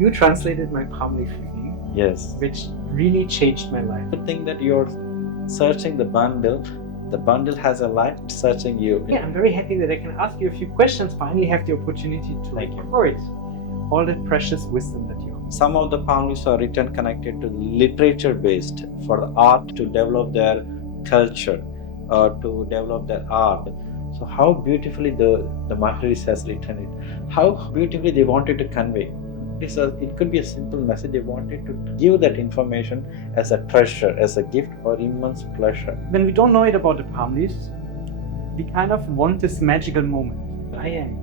You translated my palm leaf reading, Yes. which really changed my life. The thing that you're searching the bundle has a light searching you. Yeah, I'm very happy that I can ask you a few questions. Finally, have the opportunity to Thank you. record all that precious wisdom that you have. Some of the palm leaves are written connected to literature based for the art to develop their culture or to develop their art. So how beautifully the Maharishi has written it, how beautifully they wanted to convey. It could be a simple message. They wanted to give that information as a treasure, as a gift or immense pleasure. When we don't know it about the palm leaves, we kind of want this magical moment. I am.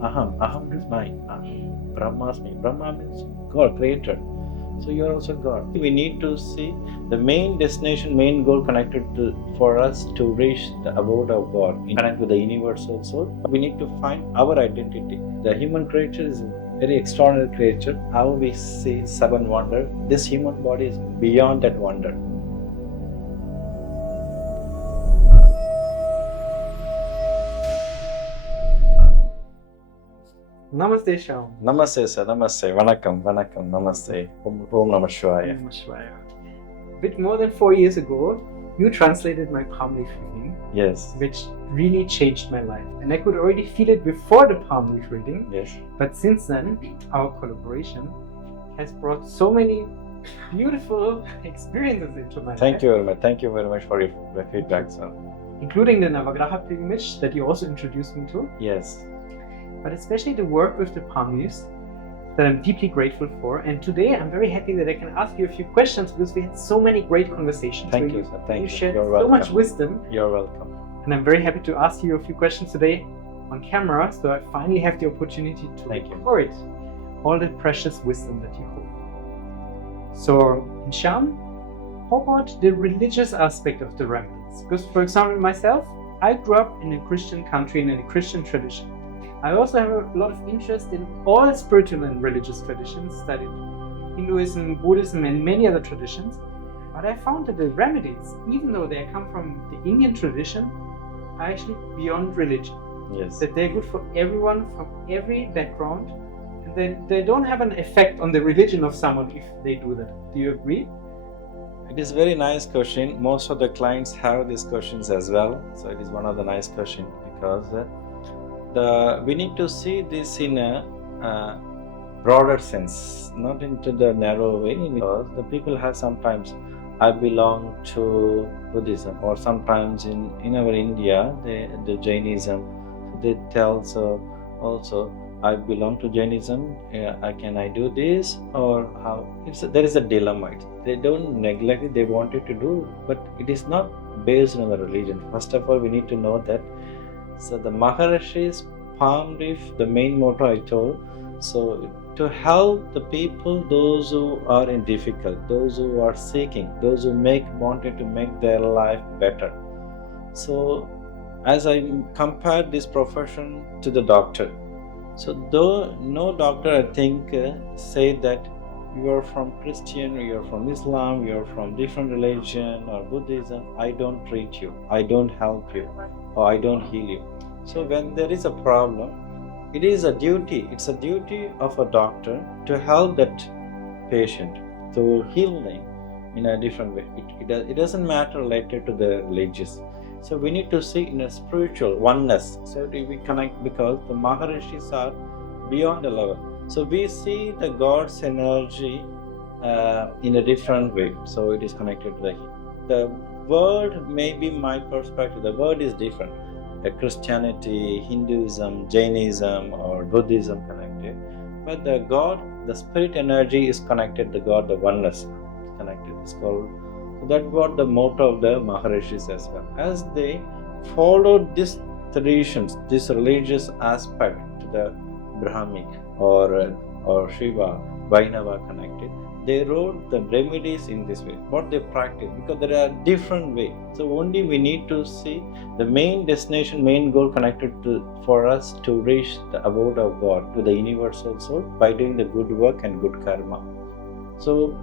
Aham is mine. Brahma's me. Brahma means God, creator. So you are also God. We need to see the main destination, main goal connected to for us to reach the abode of God, connect with the universal soul. We need to find our identity. The human creature is a very extraordinary creature. How we see seven wonder, this human body is beyond that wonder. Namaste, Shyam. Namaste, sir. Namaste. Vanakkam. Namaste. Om Namah Shivaya. A bit more than 4 years ago, you translated my palm leaf reading, Yes. which really changed my life. And I could already feel it before the palm leaf reading. Yes. But since then, our collaboration has brought so many beautiful experiences into my life. Thank you very much. Thank you very much for your feedback, sir. Including the Navagraha pilgrimage that you also introduced me to, Yes. but especially the work with the palm leaves that I'm deeply grateful for. And today I'm very happy that I can ask you a few questions because we had so many great conversations. Thank where you, sir. Thank you. shared You're so welcome. much wisdom. You're welcome. And I'm very happy to ask you a few questions today on camera, so I finally have the opportunity to Thank you. record all the precious wisdom that you hold. So, in Shyam, how about the religious aspect of the remedies? Because, for example, myself, I grew up in a Christian country and in a Christian tradition. I also have a lot of interest in all spiritual and religious traditions, studied Hinduism, Buddhism, and many other traditions. But I found that the remedies, even though they come from the Indian tradition, are actually beyond religion. Yes. That they're good for everyone from every background, and they don't have an effect on the religion of someone if they do that. Do you agree? It is very nice question. Most of the clients have these questions as well. So it is one of the nice questions because we need to see this in a broader sense, not into the narrow way, because the people have sometimes, I belong to Buddhism, or sometimes in our India, the Jainism, they tell also, I belong to Jainism, can I do this, or how? There is a dilemma. They don't neglect it, they want it to do, but it is not based on the religion. First of all, we need to know that. So the Maharishi's palm leaf, the main motto I told, so to help the people, those who are in difficult, those who are seeking, those who wanted to make their life better. So as I compared this profession to the doctor, so though no doctor I think say that you are from Christian, you are from Islam, you are from different religion or Buddhism, I don't treat you, I don't help you, or I don't heal you. So when there is a problem, it is a duty, it's a duty of a doctor to help that patient, to heal them in a different way. It doesn't matter related to the religious. So we need to see in a spiritual oneness. So we connect because the Maharishis are beyond the level. So we see the God's energy in a different way. So it is connected to the word, maybe my perspective, the word is different. Christianity, Hinduism, Jainism, or Buddhism connected, but the God, the spirit energy is connected. The God, the oneness is connected. It's called. So that's what the motto of the Maharishis as well. As they followed these traditions, this religious aspect to the Brahmic or Shiva, Vaishnava connected, they wrote the remedies in this way, what they practice, because there are different ways. So only we need to see the main destination, main goal connected for us to reach the abode of God, to the universal soul, by doing the good work and good karma. So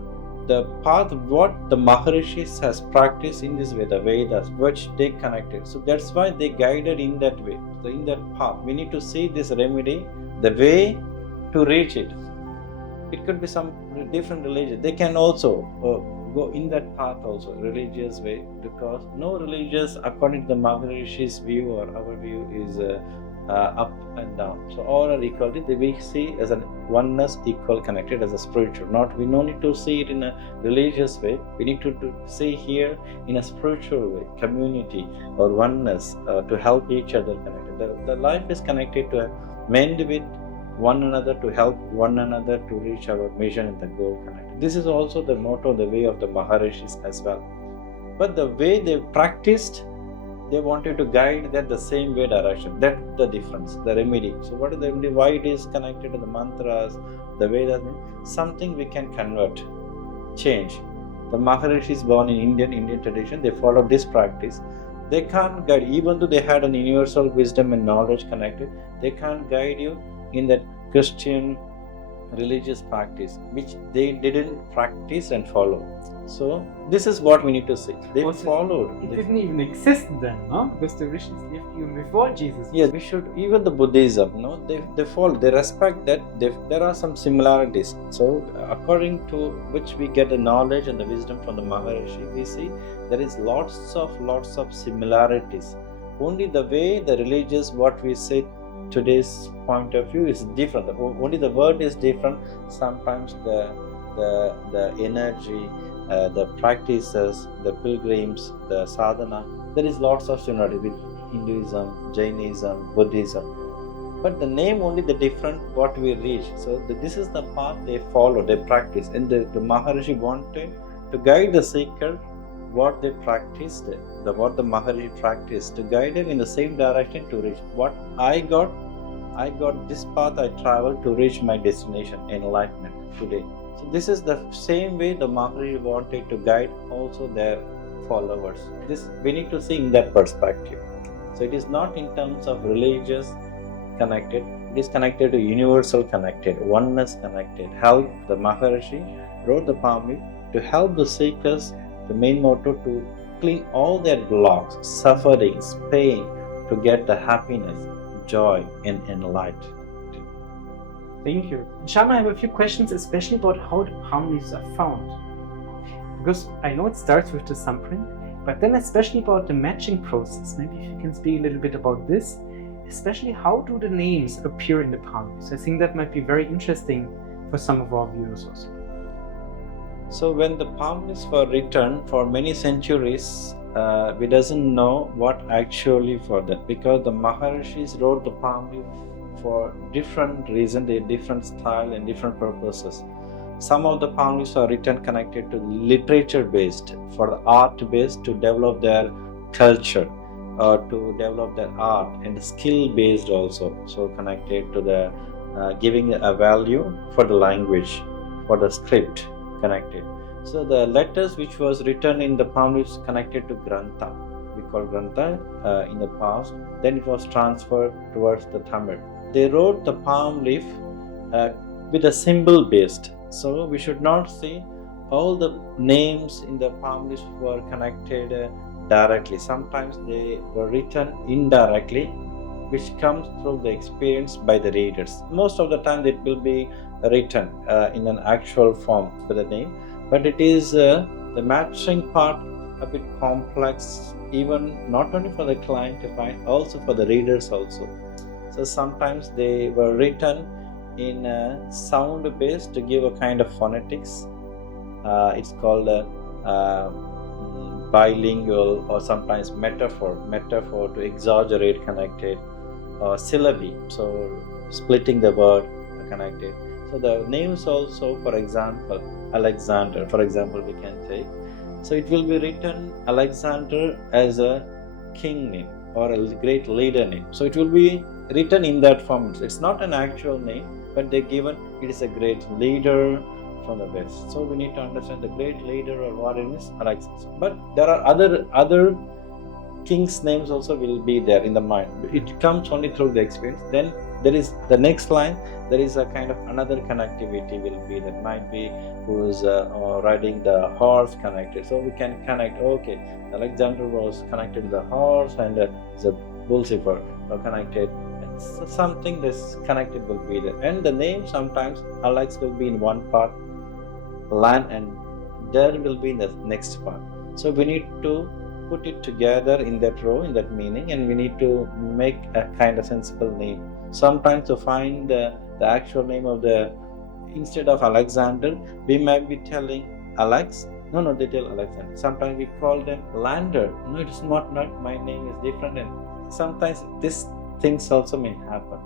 the path, what the Maharishis has practiced in this way, the Vedas, which they connected. So that's why they guided in that way. So in that path, we need to see this remedy, the way to reach it. it could be some different religion. They can also go in that path also, religious way, because no religious, according to the Maharishi's view or our view, is up and down. So all are equality. We see as a oneness, equal, connected as a spiritual. Not we no need to see it in a religious way. We need to see here in a spiritual way, community or oneness to help each other connected. The life is connected to mend with one another, to help one another to reach our mission and the goal connected. This is also the motto, the way of the Maharishis as well. But the way they practiced, they wanted to guide that the same way direction. That's the difference, the remedy. So what is the remedy? Why it is connected to the mantras, the Vedas? Something we can convert, change. The Maharishis born in Indian tradition, they followed this practice. They can't guide, even though they had an universal wisdom and knowledge connected, they can't guide you in that Christian religious practice, which they didn't practice and follow. So this is what we need to see. They followed. It didn't even exist then, no? Because the Rishis lived even before Jesus. Yes, we should, even the Buddhism, no? They follow, they respect that there are some similarities. So according to which we get the knowledge and the wisdom from the Maharishi, we see there is lots of similarities. Only the way the religious, what we say today's point of view is different. Only the word is different. Sometimes the energy, the practices, the pilgrims, the sadhana, there is lots of similarity with Hinduism, Jainism, Buddhism. But the name only the different what we reach. So this is the path they follow, they practice. And the Maharishi wanted to guide the seeker what they practiced, what the Maharishi practiced, to guide him in the same direction to reach. What I got this path I traveled to reach my destination, enlightenment today. So this is the same way the Maharishi wanted to guide also their followers. This we need to see in that perspective. So it is not in terms of religious connected, it is connected to universal connected, oneness connected. Help the Maharishi wrote the palm leaf to help the seekers, the main motto, to clean all their blocks, sufferings, pain, to get the happiness, joy and light. Thank you. Shyam, I have a few questions, especially about how the palm leaves are found. Because I know it starts with the thumbprint, but then especially about the matching process. Maybe if you can speak a little bit about this, especially how do the names appear in the palm leaves? I think that might be very interesting for some of our viewers also. So when the palm leaves were written for many centuries, we doesn't know what actually for that, because the Maharishis wrote the palm leaf for different reasons, they different style and different purposes. Some of the palm leaves are written connected to literature based, for the art based, to develop their culture or to develop their art, and skill based also, so connected to the giving a value for the language, for the script connected. So the letters which was written in the palm leaves connected to Grantha, we call Grantha in the past, then it was transferred towards the Tamil. They wrote the palm leaf with a symbol based. So we should not see all the names in the palm leaves were connected directly. Sometimes they were written indirectly, which comes through the experience by the readers. Most of the time it will be written in an actual form for the name, but it is the matching part a bit complex, even not only for the client to find, also for the readers also. So sometimes they were written in sound based to give a kind of phonetics. It's called bilingual, or sometimes metaphor to exaggerate connected, or syllabi, so splitting the word connected. So the names also, for example, Alexander, for example, we can take. So it will be written Alexander as a king name or a great leader name. So it will be written in that form. It's not an actual name, but they're given it is a great leader from the West. So we need to understand the great leader or warrior is Alexander. But there are other kings' names also will be there in the mind. It comes only through the experience. Then there is the next line, there is a kind of another connectivity will be, that might be who's riding the horse connected. So we can connect, okay, Alexander was connected to the horse, and is a Lucifer connected something that's connected will be there. And the name sometimes Alex will be in one part, land, and there will be in the next part. So we need to put it together in that row, in that meaning, and we need to make a kind of sensible name. Sometimes to find the actual name of the, instead of Alexander, we might be telling Alex. No, they tell Alexander. Sometimes we call them Lander. No, it is not my name is different, and sometimes these things also may happen.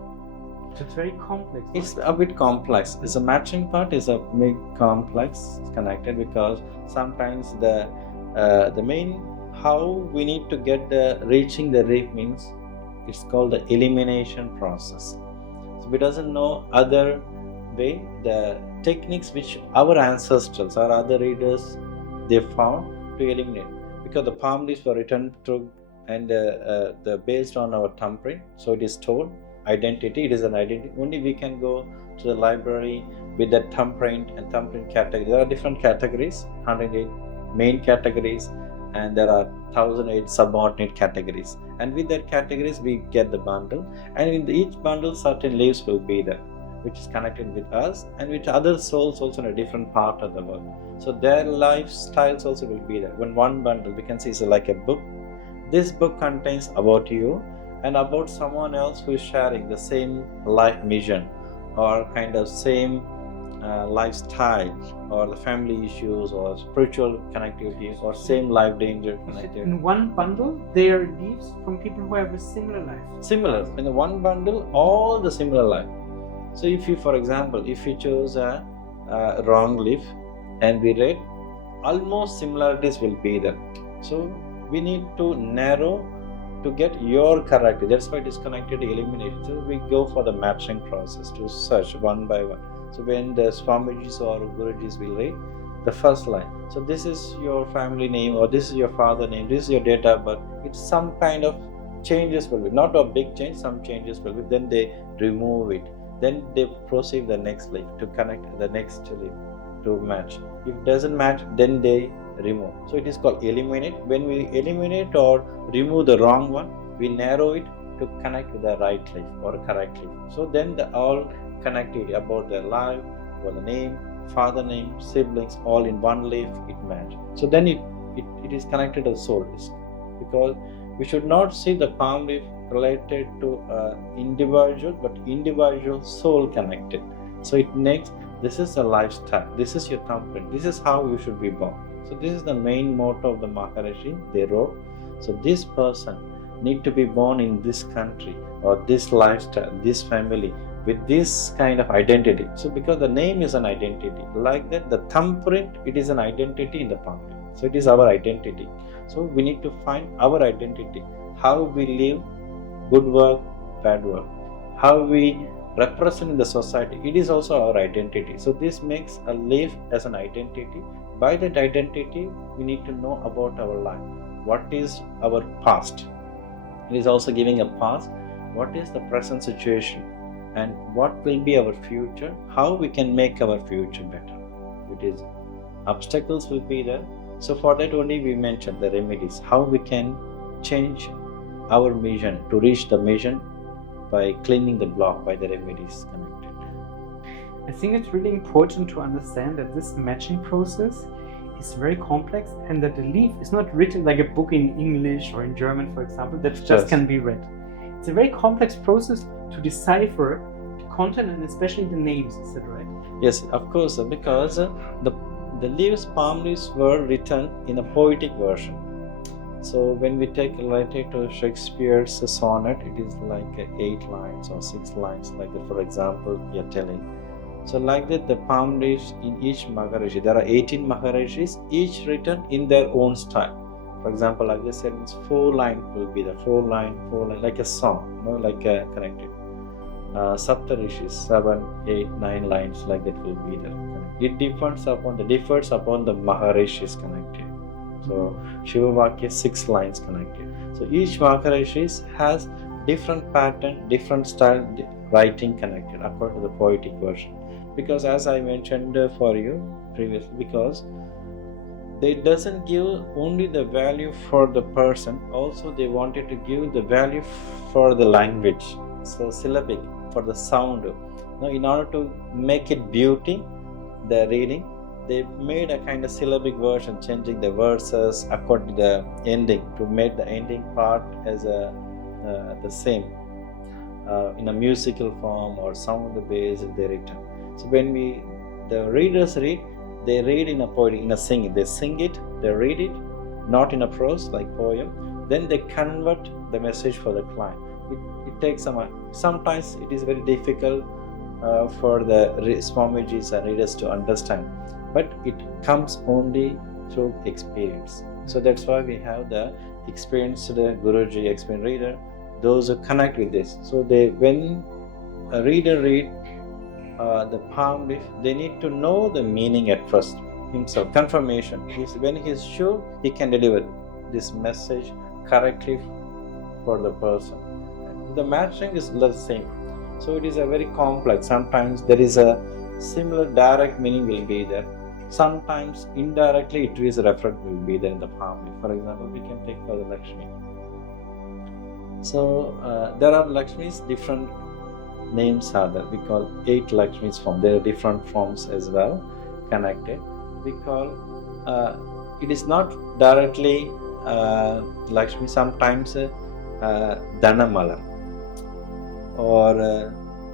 So it's very complex. It's a bit complex. It's a matching part is a big complex. It's connected because sometimes the main how we need to get the reaching the reef means it's called the elimination process. So we doesn't know other way the techniques which our ancestors or other readers they found to eliminate, because the palm leaves were written through and the based on our thumbprint. So it is told identity. It is an identity. Only we can go to the library with that thumbprint and thumbprint category. There are different categories, 108 main categories, and there are 1008 subordinate categories. And with that categories, we get the bundle. And in each bundle, certain leaves will be there, which is connected with us and with other souls also in a different part of the world. So their lifestyles also will be there. When one bundle, we can see it's like a book. This book contains about you and about someone else who is sharing the same life mission or kind of same lifestyle or the family issues or spiritual connectivity or same life danger connectivity. In one bundle, there are leaves from people who have a similar life. Similar. In the one bundle, all the similar life. So if you, for example, if you chose a wrong leaf and we read, almost similarities will be there. So we need to narrow to get your correct. That's why it is connected to elimination. So we go for the matching process to search one by one. So when the Swamijis or Gurujis will read the first line, so this is your family name or this is your father name, this is your date of birth. It's some kind of changes will be, not a big change, some changes will be. Then they remove it. Then they proceed the next leaf to connect the next leaf to match. If it doesn't match, then they remove. So it is called eliminate. When we eliminate or remove the wrong one, we narrow it to connect with the right leaf or correct leaf. So then the all connectivity about their life, about the name, father name, siblings, all in one leaf, it match. So then it is connected to the soul, because we should not see the palm leaf related to individual, but individual soul connected. So it makes, this is a lifestyle, this is your thumbprint, this is how you should be born. So this is the main motto of the Maharishi they wrote. So this person need to be born in this country or this lifestyle, this family, with this kind of identity. So because the name is an identity, like that the thumbprint, it is an identity in the palm leaf. So it is our identity. So we need to find our identity, how we live, good work, bad work, how we represent in the society. It is also our identity. So this makes a leaf as an identity. By that identity, we need to know about our life. What is our past? It is also giving a past. What is the present situation? And what will be our future? How we can make our future better? It is obstacles will be there. So for that only we mentioned the remedies. How we can change our mission to reach the mission by cleaning the block by the remedies connected. I think it's really important to understand that this matching process is very complex and that the leaf is not written like a book in English or in German, for example, that just can be read. It's a very complex process to decipher the content and especially the names, is that right? Yes, of course, because the leaves, palm leaves were written in a poetic version. So when we take related to Shakespeare's sonnet, it is like 8 lines or 6 lines, like that, for example, we are telling. So like that, the palm leaves in each Maharishi, there are 18 Maharishis, each written in their own style. For example, like I said, it's 4 line will be the 4 line, like a song, like a connected. Saptarishis, 7, 8, 9 lines, like that will be there. It differs upon the Maharishis connected. So Shivavakya 6 lines connected. So each Maharishi has different pattern, different style writing connected according to the poetic version. Because as I mentioned for you previously, because they doesn't give only the value for the person, also they wanted to give the value for the language. so syllabic for the sound. Now, in order to make it beauty, the reading, they made a kind of syllabic version, changing the verses according to the ending to make the ending part as the same in a musical form or sound based they written. So when the readers read, they read in a poetry, in a singing. They sing it, they read it, not in a prose like poem. Then they convert the message for the client. It takes some. Sometimes it is very difficult for the Swamijis and readers to understand, but it comes only through experience. So that's why we have the experienced Guruji, experienced reader, those who connect with this. So when a reader read the palm leaf, they need to know the meaning at first himself. Confirmation. When he is sure, he can deliver this message correctly for the person. The matching is the same. So it is a very complex. Sometimes there is a similar direct meaning will be there. Sometimes indirectly it is referred will be there in the palm leaf. For example, we can take for the Lakshmi. So there are Lakshmis, different names are there. We call 8 Lakshmis form. There are different forms as well connected. We call it is not directly Lakshmi. Sometimes Dhanamalar or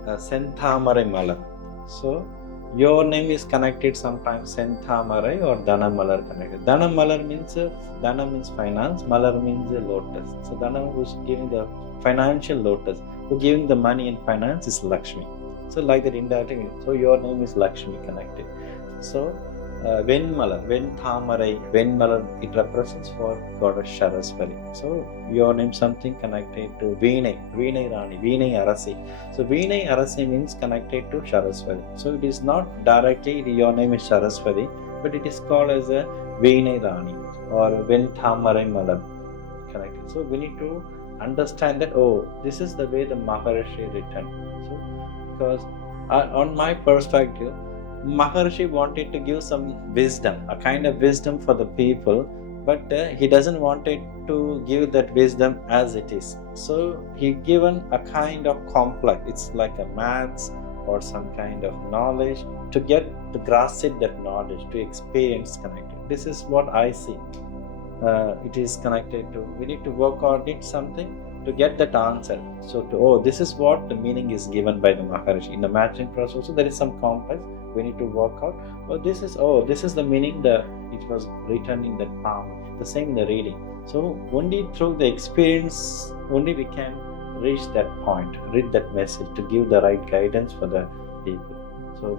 Senthamarai Malar. So your name is connected sometimes Senthamarai or Dhanamalar connected. Dhanamalar means Dhana means finance, Malar means lotus. So Dhana who's giving the financial lotus, who giving the money and finance is Lakshmi. So like that indirectly. So your name is Lakshmi connected. So Venmalar, Venthamarai, Venmalar, it represents for goddess Saraswati. So your name something connected to Vinay Rani, Vinay Arasi. So Vinay Arasi means connected to Saraswati. So it is not directly your name is Saraswati, but it is called as a Vinay Rani or Venthamarai Malar connected. So we need to understand that, this is the way the Maharishi written. So because on my perspective, Maharishi wanted to give some wisdom, a kind of wisdom for the people, but he doesn't want it to give that wisdom as it is. So he given a kind of complex, it's like a maths or some kind of knowledge to get to grasp that knowledge, to experience connected. This is what I see. It is connected to, we need to work on it something to get that answer. So this is what the meaning is given by the Maharishi. In the matching process also there is some complex. We need to work out. This is the meaning that it was written in that palm. The same in the reading. So only through the experience, only we can reach that point, read that message to give the right guidance for the people. So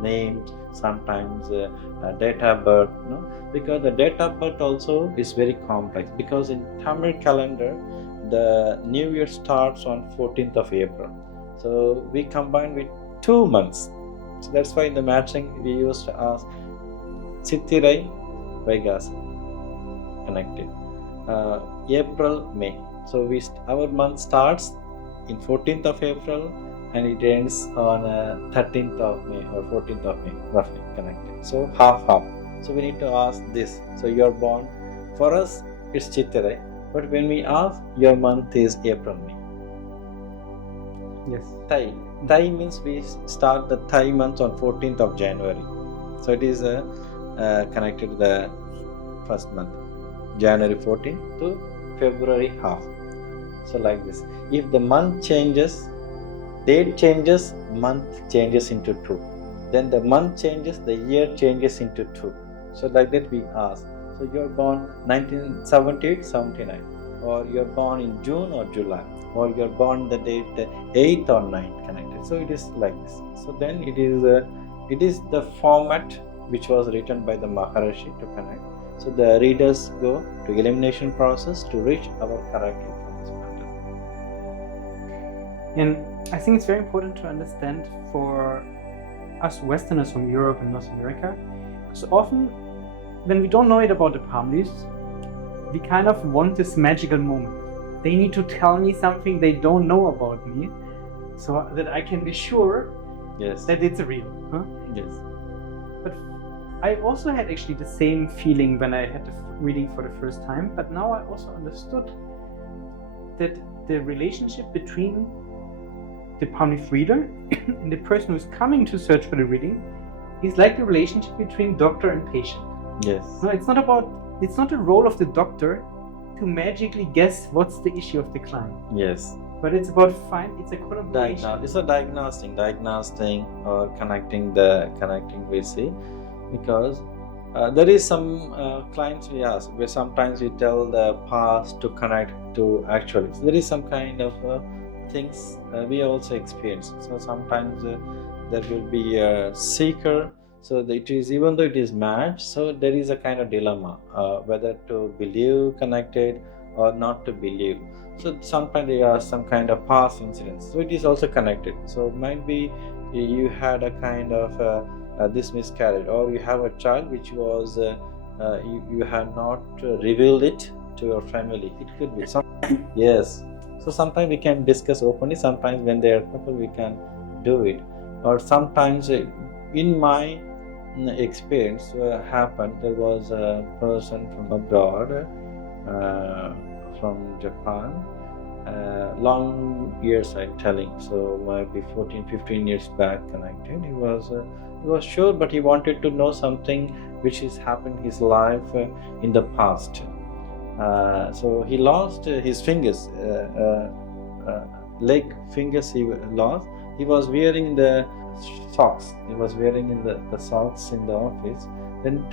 name, sometimes date of birth, because the date of birth also is very complex. Because in Tamil calendar, the New Year starts on 14th of April. So we combine with 2 months. So that's why in the matching we used to ask Chittirai Vaigas connected. April, May. So our month starts in 14th of April and it ends on 13th of May or 14th of May, roughly connected. So half. So we need to ask this. So you're born, for us it's Chittirai, but when we ask, your month is April, May. Yes. Thai means we start the Thai month on 14th of January. So it is connected to the first month, January 14th to February half. So like this. If the month changes, date changes, month changes into 2. Then the month changes, the year changes into 2. So like that we ask. So you're born 1978, 79, or you're born in June or July, or you're born the date 8th or 9th connected. So it is like this. So then it is the format which was written by the Maharishi to connect. So the readers go to elimination process to reach our correct information. And I think it's very important to understand for us Westerners from Europe and North America, because often when we don't know it about the palm leaves, we kind of want this magical moment. They need to tell me something they don't know about me, so that I can be sure that it's real. Yes. But I also had actually the same feeling when I had the reading for the first time, but now I also understood that the relationship between the palm leaf reader and the person who's coming to search for the reading is like the relationship between doctor and patient. Yes. No, it's not the role of the doctor to magically guess what's the issue of the client. Yes. But it's about it's a collaboration. It's a diagnosing or connecting we see, because there is some clients we ask where sometimes we tell the past to connect to actual. So there is some kind of things we also experience. So sometimes there will be a seeker. So it is, even though it is matched, so there is a kind of dilemma whether to believe connected or not to believe. So sometimes there are some kind of past incidents. So it is also connected. So might be you had a kind of this miscarriage, or you have a child which was you had not revealed it to your family. It could be yes. So sometimes we can discuss openly. Sometimes when they are couple, we can do it. Or sometimes in my experience happened, there was a person from abroad, from Japan, long years I'm telling, so might be 14-15 years back connected. He was sure, but he wanted to know something which has happened in his life in the past. So he lost his fingers, leg fingers he lost. He was wearing the socks. He was wearing in the socks in the office. Then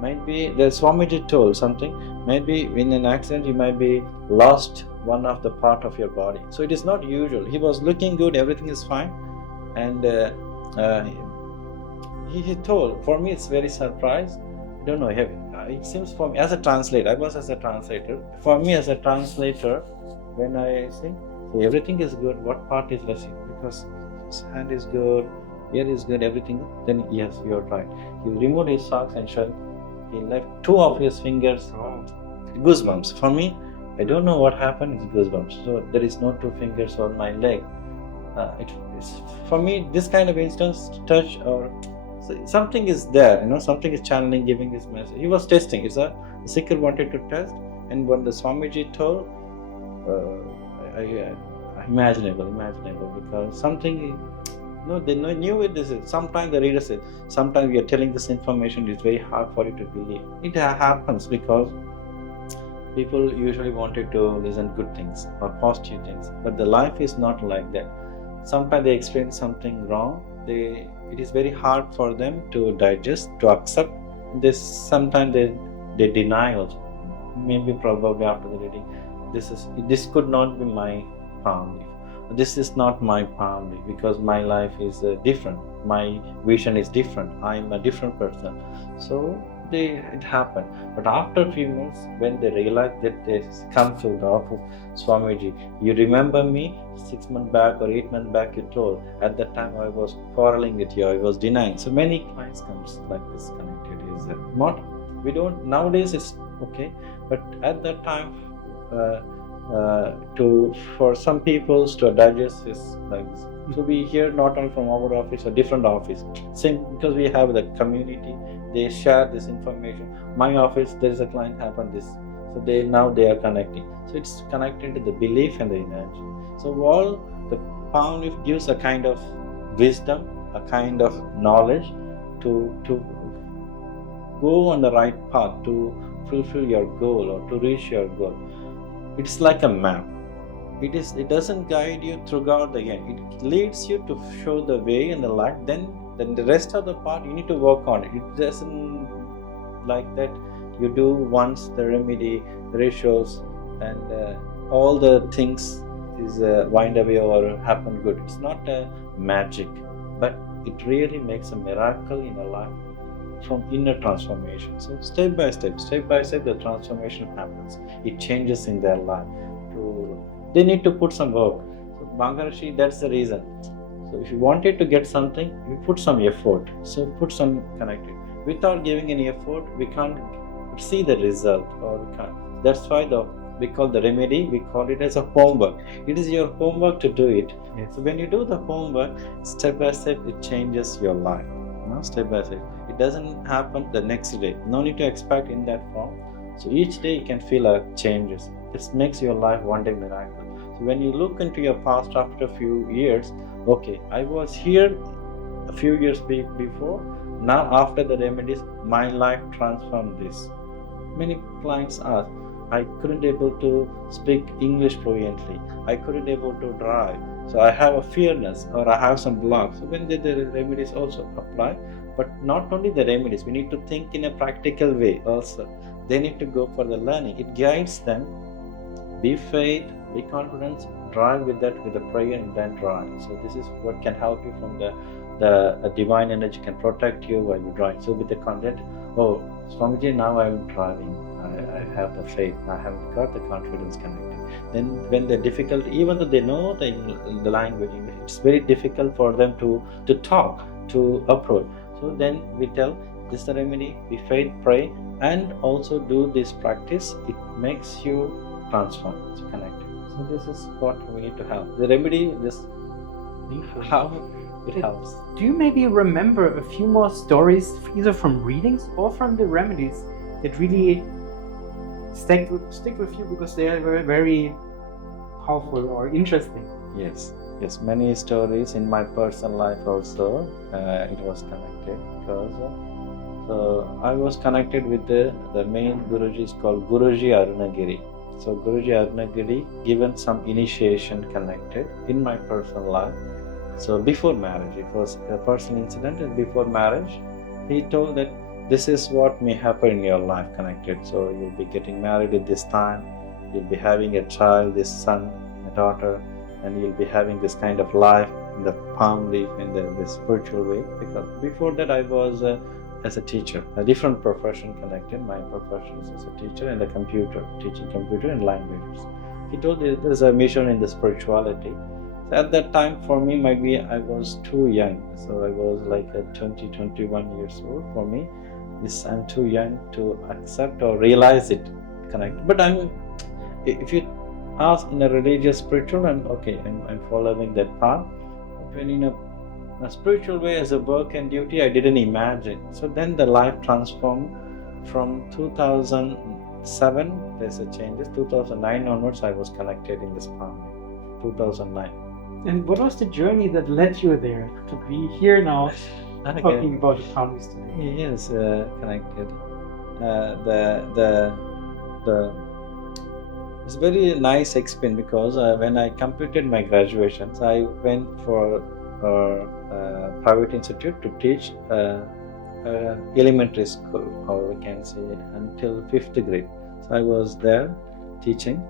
might be the Swamiji told something. Maybe in an accident you might be lost one of the part of your body. So it is not usual. He was looking good. Everything is fine, and he told. For me, it's very surprised. I don't know. It seems for me as a translator. I was as a translator. For me as a translator, when I say everything is good, what part is missing? Because his hand is good, ear is good, everything. Then yes, you're right. He removed his socks and shirt. He left 2 of his fingers. Goosebumps. For me, I don't know what happened. It's goosebumps. So there is no 2 fingers on my leg. It's for me, this kind of instance, touch or something is there. Something is channeling, giving this message. He was testing. The seeker wanted to test, and when the Swamiji told, imaginable, because something. No, they knew it. This is sometimes the reader says. Sometimes we are telling this information. It's very hard for you to believe. It happens because people usually wanted to listen good things or positive things, but the life is not like that. Sometimes they experience something wrong. It is very hard for them to digest, to accept. Sometimes they deny also. Maybe probably after the reading, this could not be my palm leaf. This is not my palm leaf because my life is different. My vision is different. I am a different person. So it happened. But after a few months, when they realized that they come to the office, Swamiji, you remember me 6 months back or 8 months back? You told at that time I was quarreling with you. I was denying. So many clients comes like this connected. Is not we don't nowadays. It's okay, but at that time. For some people to digest is like this. So we hear not only from our office or different office, same because we have the community, they share this information. My office, there is a client happened this, so they are connecting. So it's connected to the belief and the energy. So all the palm leaf gives a kind of wisdom, a kind of knowledge to go on the right path, to fulfill your goal or to reach your goal. It's like a map. It doesn't guide you throughout the end. It leads you to show the way and the light. Then the rest of the part you need to work on it. It doesn't like that. You do once the remedy, rituals, and all the things is wind away or happen good. It's not a magic, but it really makes a miracle in a life from inner transformation. So step by step, the transformation happens. It changes in their life. They need to put some work. So Bangarashi, that's the reason. So if you wanted to get something, you put some effort. So put some connected. Without giving any effort, we can't see the result, or we can't. That's why we call the remedy, we call it as a homework. It is your homework to do it. Yes. So when you do the homework, step by step, it changes your life. Step by step. It doesn't happen the next day. No need to expect in that form. So each day you can feel changes. This makes your life one day miracle. So when you look into your past after a few years, okay, I was here a few years before, now after the remedies, my life transformed this. Many clients ask, I couldn't able to speak English fluently, I couldn't able to drive, so I have a fearness or I have some blocks. So when the remedies also apply, but not only the remedies, we need to think in a practical way also. They need to go for the learning. It guides them. Be faith, be confidence, drive with that with the prayer and then drive. So this is what can help you from the divine energy can protect you while you drive. So with the content, oh Swamiji, now I am driving. I have the faith. I have got the confidence connected. Then when they're difficult, even though they know the language, it's very difficult for them to talk, to approach. So then we tell this is the remedy, be faith, pray, and also do this practice. It makes you transform, it's connected. So this is what we need to have. The remedy, this how it helps. Do you maybe remember a few more stories, either from readings or from the remedies, that really stick with you because they are very, very powerful or interesting? Yes, many stories in my personal life also. It was connected because so I was connected with the main Guruji is called Guruji Arunagiri. So Guruji Arunagiri given some initiation connected in my personal life. So before marriage, it was a personal incident, and before marriage, he told that this is what may happen in your life connected. So you'll be getting married at this time, you'll be having a child, this son, a daughter, and you'll be having this kind of life in the palm leaf in the spiritual way. Because before that I was as a teacher, a different profession connected. My profession is as a teacher and a computer, teaching computer and languages. He told there's a mission in the spirituality. So at that time for me, maybe I was too young. So I was like 20, 21 years old. For me, I'm too young to accept or realize it connect. But if you ask in a religious spiritual, I'm following that path. When in a spiritual way as a work and duty, I didn't imagine. So then the life transformed from 2007, there's a changes. 2009 onwards, I was connected in this path. 2009. And what was the journey that led you there to be here now, talking about the palms today? Yes, connected. It's very nice experience because when I completed my graduations, I went for a private institute to teach elementary school, or we can say until 5th grade. So I was there teaching.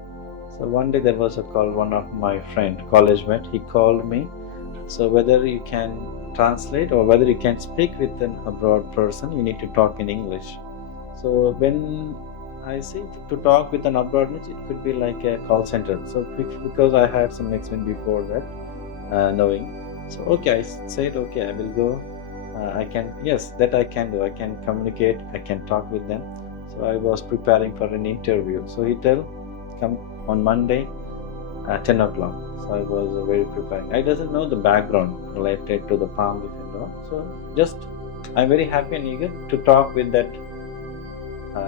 So one day there was a call, one of my friend, college mate, he called me. So whether you can translate or whether you can speak with an abroad person, you need to talk in English. So when I say to talk with an abroad, it could be like a call center. So because I had some experience before that, knowing. So I said, I will go. I can do. I can communicate. I can talk with them. So I was preparing for an interview. So he come on Monday at 10 o'clock. So I was very preparing. I doesn't know the background related to the palm leaf and all. So I'm very happy and eager to talk with that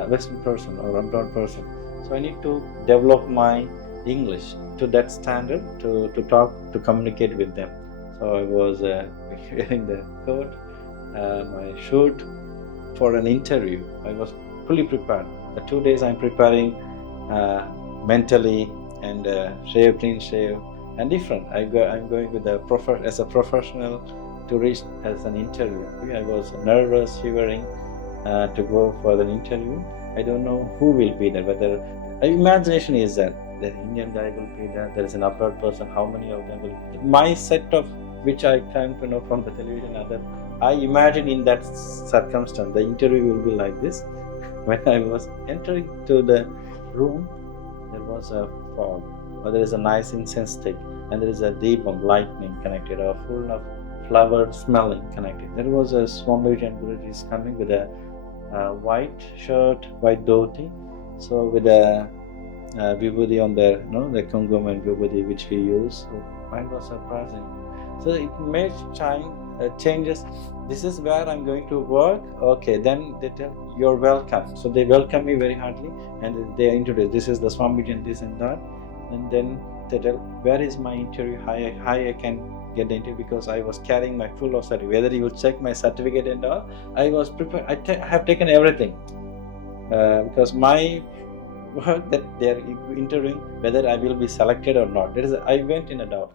Western person or abroad person. So I need to develop my English to that standard to talk, to communicate with them. So I was wearing the coat, my suit for an interview. I was fully prepared. The 2 days I'm preparing mentally and clean shave and different. I'm going with as a professional to reach as an interview. I was nervous, shivering to go for an interview. I don't know who will be there, whether imagination is that the Indian guy will be there, there is an abroad person, how many of them will be. My set of which I came to know from the television, I imagine in that circumstance the interview will be like this. When I was entering to the room, there was a fog, or there is a nice incense stick, and there is a deepam lightning connected, or full of flower smelling connected. There was a Swamiji and Guruji is coming with a white shirt, white dhoti, so with a vibhuti on there, the kungum and vibhuti which we use. So mine was surprising. So it made changes. This is where I'm going to work. Then they tell you're welcome. So they welcome me very heartily, and they introduce this is the Swamiji and this and that. And then they tell, where is my interview? How I can get the interview? Because I was carrying my full of certificate. Whether you will check my certificate and all, I was prepared. I have taken everything because my work that they are interviewing, whether I will be selected or not. I went in a doubt.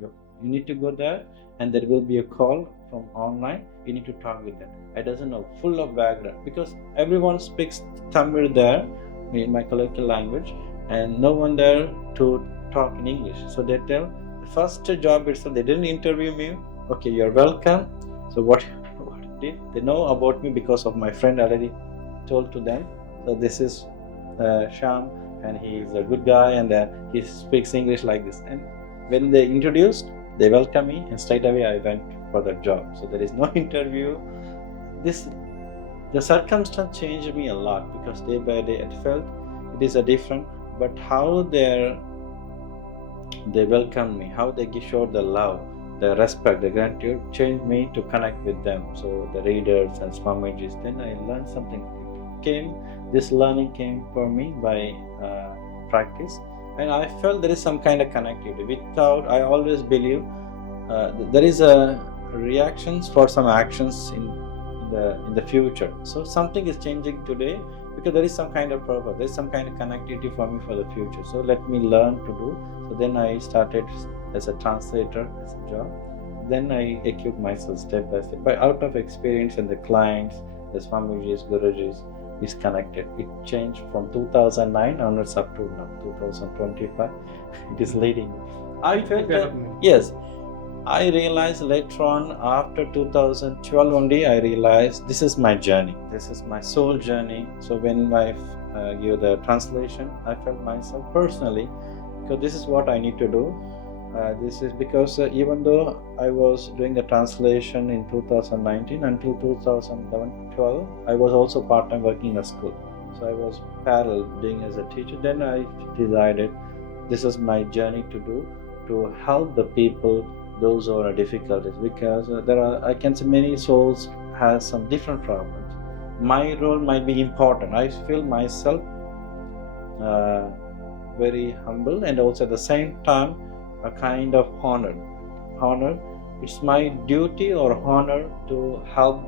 You need to go there, and there will be a call from online. You need to talk with them. I doesn't know, full of background, because everyone speaks Tamil there in my colloquial language, and no one there to talk in English. So they tell, the first job itself, they didn't interview me. Okay, you're welcome. So what did they know about me? Because of my friend already told to them. So this is Shyam, and he is a good guy, and he speaks English like this. And when they introduced, they welcomed me, and straight away I went for the job. So there is no interview. The circumstance changed me a lot, because day by day I felt it is a different. But how they welcomed me, how they showed the love, the respect, the gratitude, changed me to connect with them. So the readers and Swamijis, then I learned something. This learning came for me by practice, and I felt there is some kind of connectivity. Without, I always believe there is a reactions for some actions in the future. So something is changing today because there is some kind of purpose. There is some kind of connectivity for me for the future. So let me learn to do. So then I started as a translator, as a job. Then I equipped myself step by step. But out of experience and the clients, the Swamijis, Gurujis, is connected. It changed from 2009 onwards up to now 2025. It is leading. I felt yes. I realized later on, after 2012 only, I realized this is my journey. This is my soul journey. So when I give the translation, I felt myself personally, because this is what I need to do. This is because even though I was doing the translation in 2019 until 2012, I was also part-time working in a school. So I was parallel doing as a teacher. Then I decided this is my journey to do, to help the people, those who are difficulties, because I can say many souls has some different problems. My role might be important. I feel myself very humble, and also at the same time a kind of honor. It's my duty or honor to help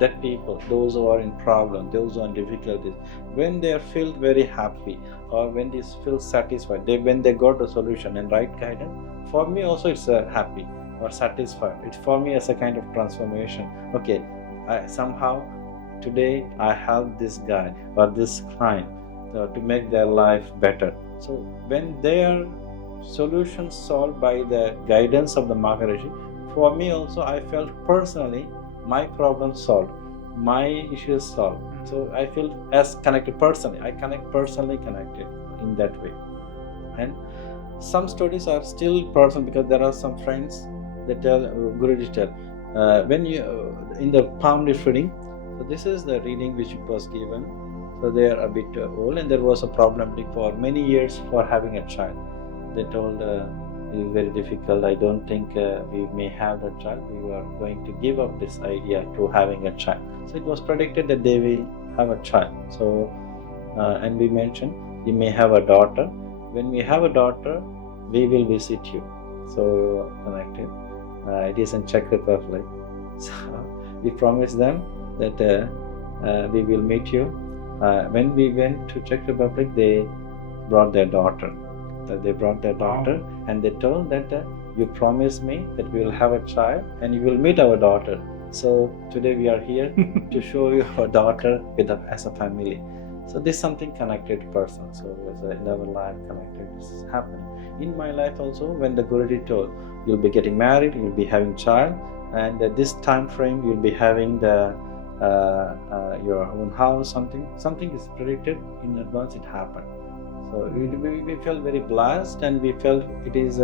that people, those who are in problem, those who are in difficulties, when they feel very happy, or when they feel satisfied, when they got the solution and right guidance. For me also it's happy or satisfied. It's for me as a kind of transformation. Okay, somehow today I help this guy or this client to make their life better. So when their solutions solved by the guidance of the Maharishi, for me also I felt personally my problem solved, my issues solved. So I feel as connected personally. I personally connected in that way. And some stories are still personal, because there are some friends that tell, Guruji tell, when you in the palm leaf reading. So this is the reading which was given. So they are a bit old, and there was a problem for many years for having a child. They told it is very difficult. I don't think we may have the child. We are going to give up this idea to having a child. So it was predicted that they will have a child. So and we mentioned you may have a daughter. When we have a daughter, we will visit you. So connected. It is in Czech Republic. So we promised them that we will meet you. When we went to Czech Republic, they brought their daughter. And they told that you promised me that we will have a child and you will meet our daughter. So today we are here to show you our daughter as a family. So this is something connected person. So in our life connected, this is happening. In my life also, when the Guruji told you'll be getting married, you'll be having child, and this time frame you'll be having your own house, something is predicted in advance, it happened. So we felt very blessed, and we felt it is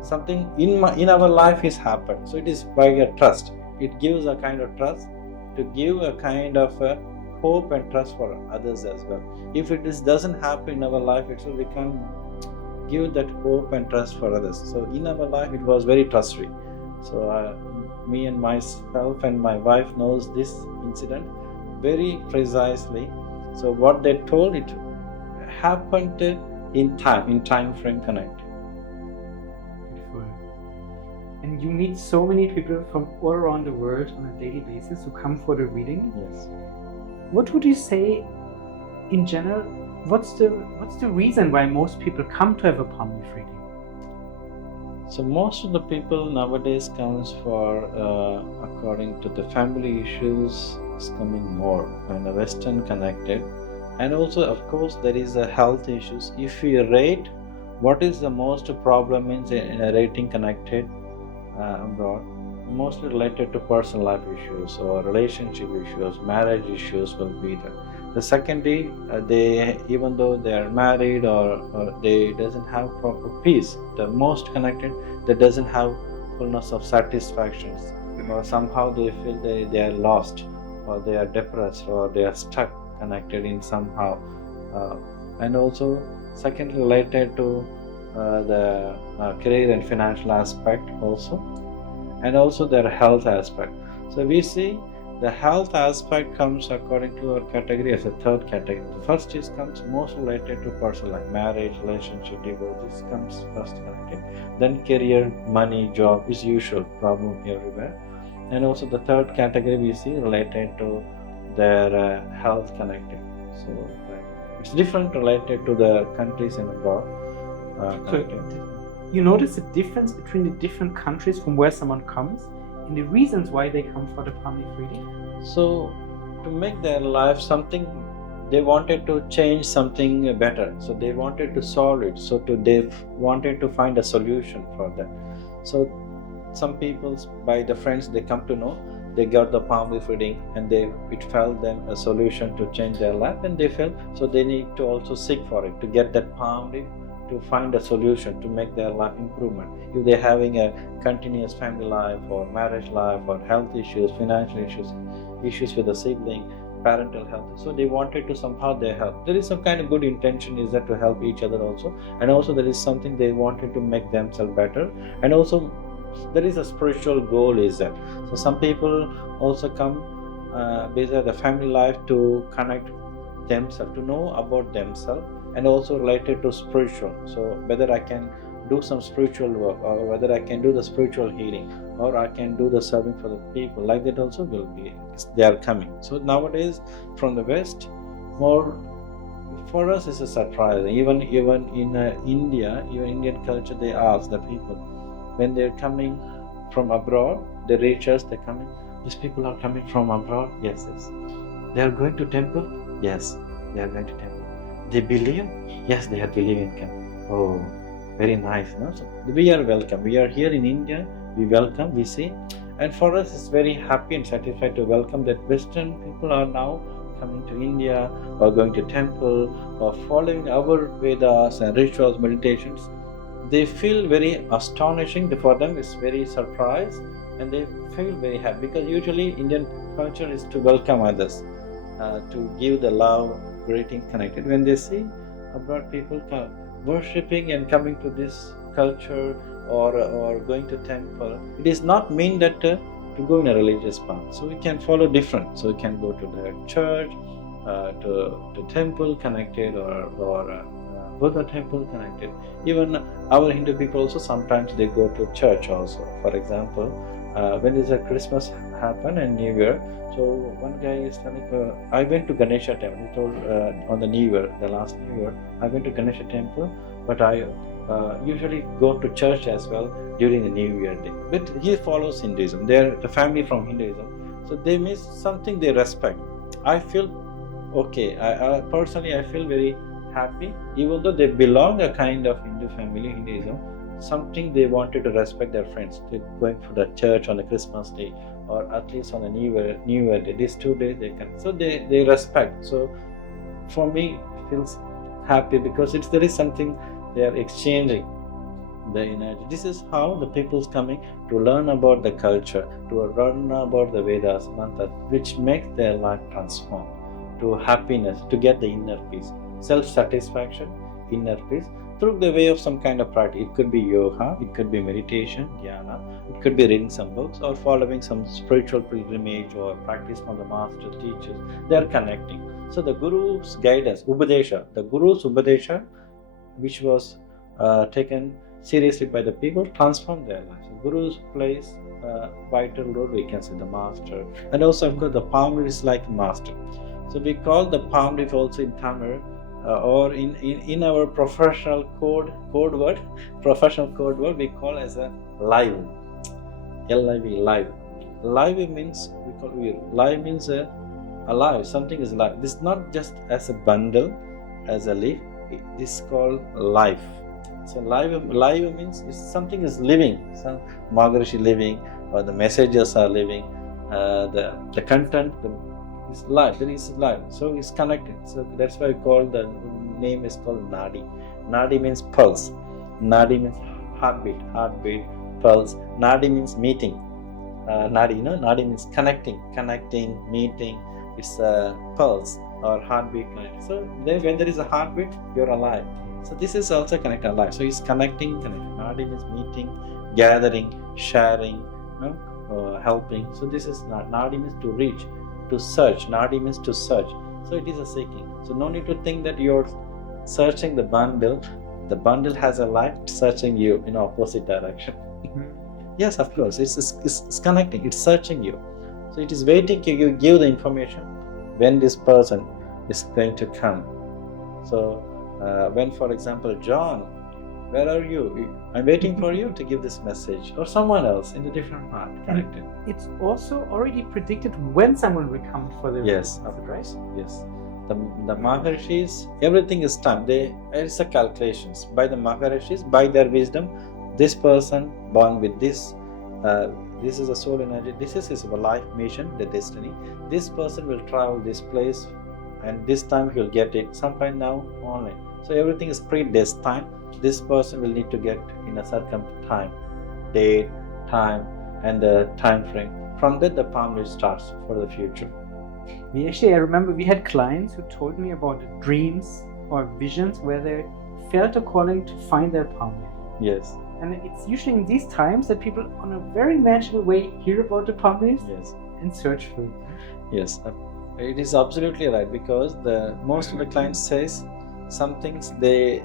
something in our life is happened. So it is by a trust. It gives a kind of trust to give a kind of hope and trust for others as well. If it doesn't happen in our life, we can't give that hope and trust for others. So in our life, it was very trust-free. So me and myself and my wife knows this incident very precisely. So what they told, it happened in time frame connected. and you meet so many people from all around the world on a daily basis who come for the reading. Yes. What would you say, in general, what's the reason why most people come to have a palm leaf reading? So most of the people nowadays comes for, according to the family issues, is coming more and the Western connected, and also of course there is a health issues. If we rate, what is the most problem in a rating connected abroad, mostly related to personal life issues or relationship issues, marriage issues will be there. The secondary, they, even though they are married or they doesn't have proper peace, the most connected, they doesn't have fullness of satisfactions, or somehow they feel they are lost, or they are depressed, or they are stuck connected in somehow. And also secondly related to the career and financial aspect also, and also their health aspect. So we see the health aspect comes according to our category as a third category. The first comes most related to personal life, marriage, relationship, divorce. This comes first connected. Then career, money, job is usual problem everywhere. And also the third category we see related to their health connected. So it's different related to the countries and abroad. You notice the difference between the different countries from where someone comes and the reasons why they come for the palm leaf reading? So to make their life something, they wanted to change something better. So they wanted to solve it. So they wanted to find a solution for that. So some people, by the friends they come to know, they got the palm leaf reading and it felt them a solution to change their life, and they felt so they need to also seek for it to get that palm leaf, to find a solution to make their life improvement. If they're having a continuous family life or marriage life or health issues, financial issues with a sibling, parental health, so they wanted to somehow they help. There is some kind of good intention is that to help each other also, and also there is something they wanted to make themselves better, and also there is a spiritual goal is that. So some people also come based on the family life to connect themselves, to know about themselves, and also related to spiritual. So whether I can do some spiritual work, or whether I can do the spiritual healing, or I can do the serving for the people, like that also will be, they are coming. So nowadays from the West, more for us is a surprise. Even in India, even Indian culture, they ask the people when they're coming from abroad, they reach us, they're coming, these people are coming from abroad, yes. They are going to temple, yes, they are going to temple. They believe, yes, they are believing. Oh, very nice, no? So we are welcome. We are here in India, we welcome, we see, and for us it's very happy and satisfied to welcome that Western people are now coming to India, or going to temple, or following our Vedas and rituals, meditations. They feel very astonishing. For them it's very surprise, and they feel very happy, because usually Indian culture is to welcome others, to give the love, greeting, connected. When they see abroad people come worshipping and coming to this culture, or going to temple, it does not mean that to go in a religious path. So we can follow different. So we can go to the church, to temple connected, or Buddha temple connected. Even our Hindu people also sometimes they go to church also. For example, when there's a Christmas happen and New Year, so one guy is telling, I went to Ganesha temple. He told on the New Year, the last New Year, I went to Ganesha temple, but I usually go to church as well during the New Year day. But he follows Hinduism. They're the family from Hinduism, so they miss something they respect. I feel okay. I personally I feel very happy, even though they belong a kind of Hindu family, Hinduism. Something they wanted to respect their friends. They're going for the church on the Christmas day, or at least on the New Year day. These 2 days they can. So they respect. So for me, it feels happy, because there is something they are exchanging the energy. This is how the people's coming to learn about the culture, to learn about the Vedas, mantras, which makes their life transform to happiness, to get the inner peace, self-satisfaction, inner peace, through the way of some kind of practice. It could be yoga, it could be meditation, dhyana, it could be reading some books, or following some spiritual pilgrimage, or practice from the master teachers. They are connecting. So the Guru's guidance, the Guru's Upadesha, which was taken seriously by the people, transformed their lives. Guru's plays vital role, we can say the master. And also, of course, the palm leaf is like master. So we call the palm leaf also in Tamil or in our professional code word, we call as a live. L-I-V, live. Live means, we call it, live means alive, something is alive. This is not just as a bundle, as a leaf, this is called life. So live means something is living, some Maharishi living, or the messages are living, the content is live, there is life, so it's connected. So that's why we call the name is called Nadi. Nadi means pulse, Nadi means heartbeat, pulse. Nadi means meeting. Nadi, Nadi means connecting, meeting. It's a pulse or heartbeat. So when there is a heartbeat, you're alive. So this is also connected alive. So it's connecting. Nadi means meeting, gathering, sharing, helping. So this is Nadi means to reach, to search. Nadi means to search. So it is a seeking. So no need to think that you're searching the bundle. The bundle has a life searching you in opposite direction. Yes, of course, it's connecting, it's searching you. So it is waiting you give the information when this person is going to come. So when, for example, John, where are you? I'm waiting for you to give this message, or someone else in a different path connected. And it's also already predicted when someone will come for the yes, right? Yes. The Maharishis, everything is time. It's a calculations by the Maharishis, by their wisdom. This person born with this is a soul energy. This is his life mission, the destiny. This person will travel this place, and this time he will get it. Sometime now only. So everything is predestined. This person will need to get in a certain time, date, time, and the time frame. From that, the palm leaf starts for the future. I remember we had clients who told me about dreams or visions where they felt a calling to find their palm leaf. Yes. And it's usually in these times that people, on a very magical way, hear about the palm leaves and search for it. Yes, it is absolutely right, because most of the clients says some things they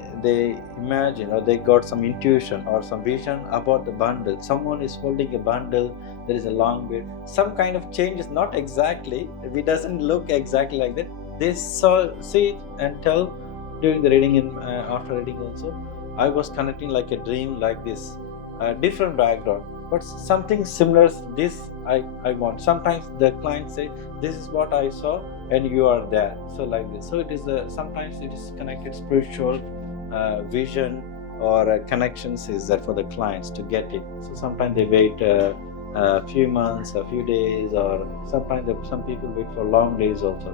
imagine, or they got some intuition or some vision about the bundle. Someone is holding a bundle, there is a long beard, some kind of change is not exactly, it doesn't look exactly like that. They see it and tell during the reading after reading also, I was connecting like a dream, like this, different background, but something similar. This I want. Sometimes the client say, "This is what I saw, and you are there." So like this. So it is sometimes it is connected spiritual vision or connections is there for the clients to get it. So sometimes they wait a few months, a few days, or sometimes some people wait for long days also,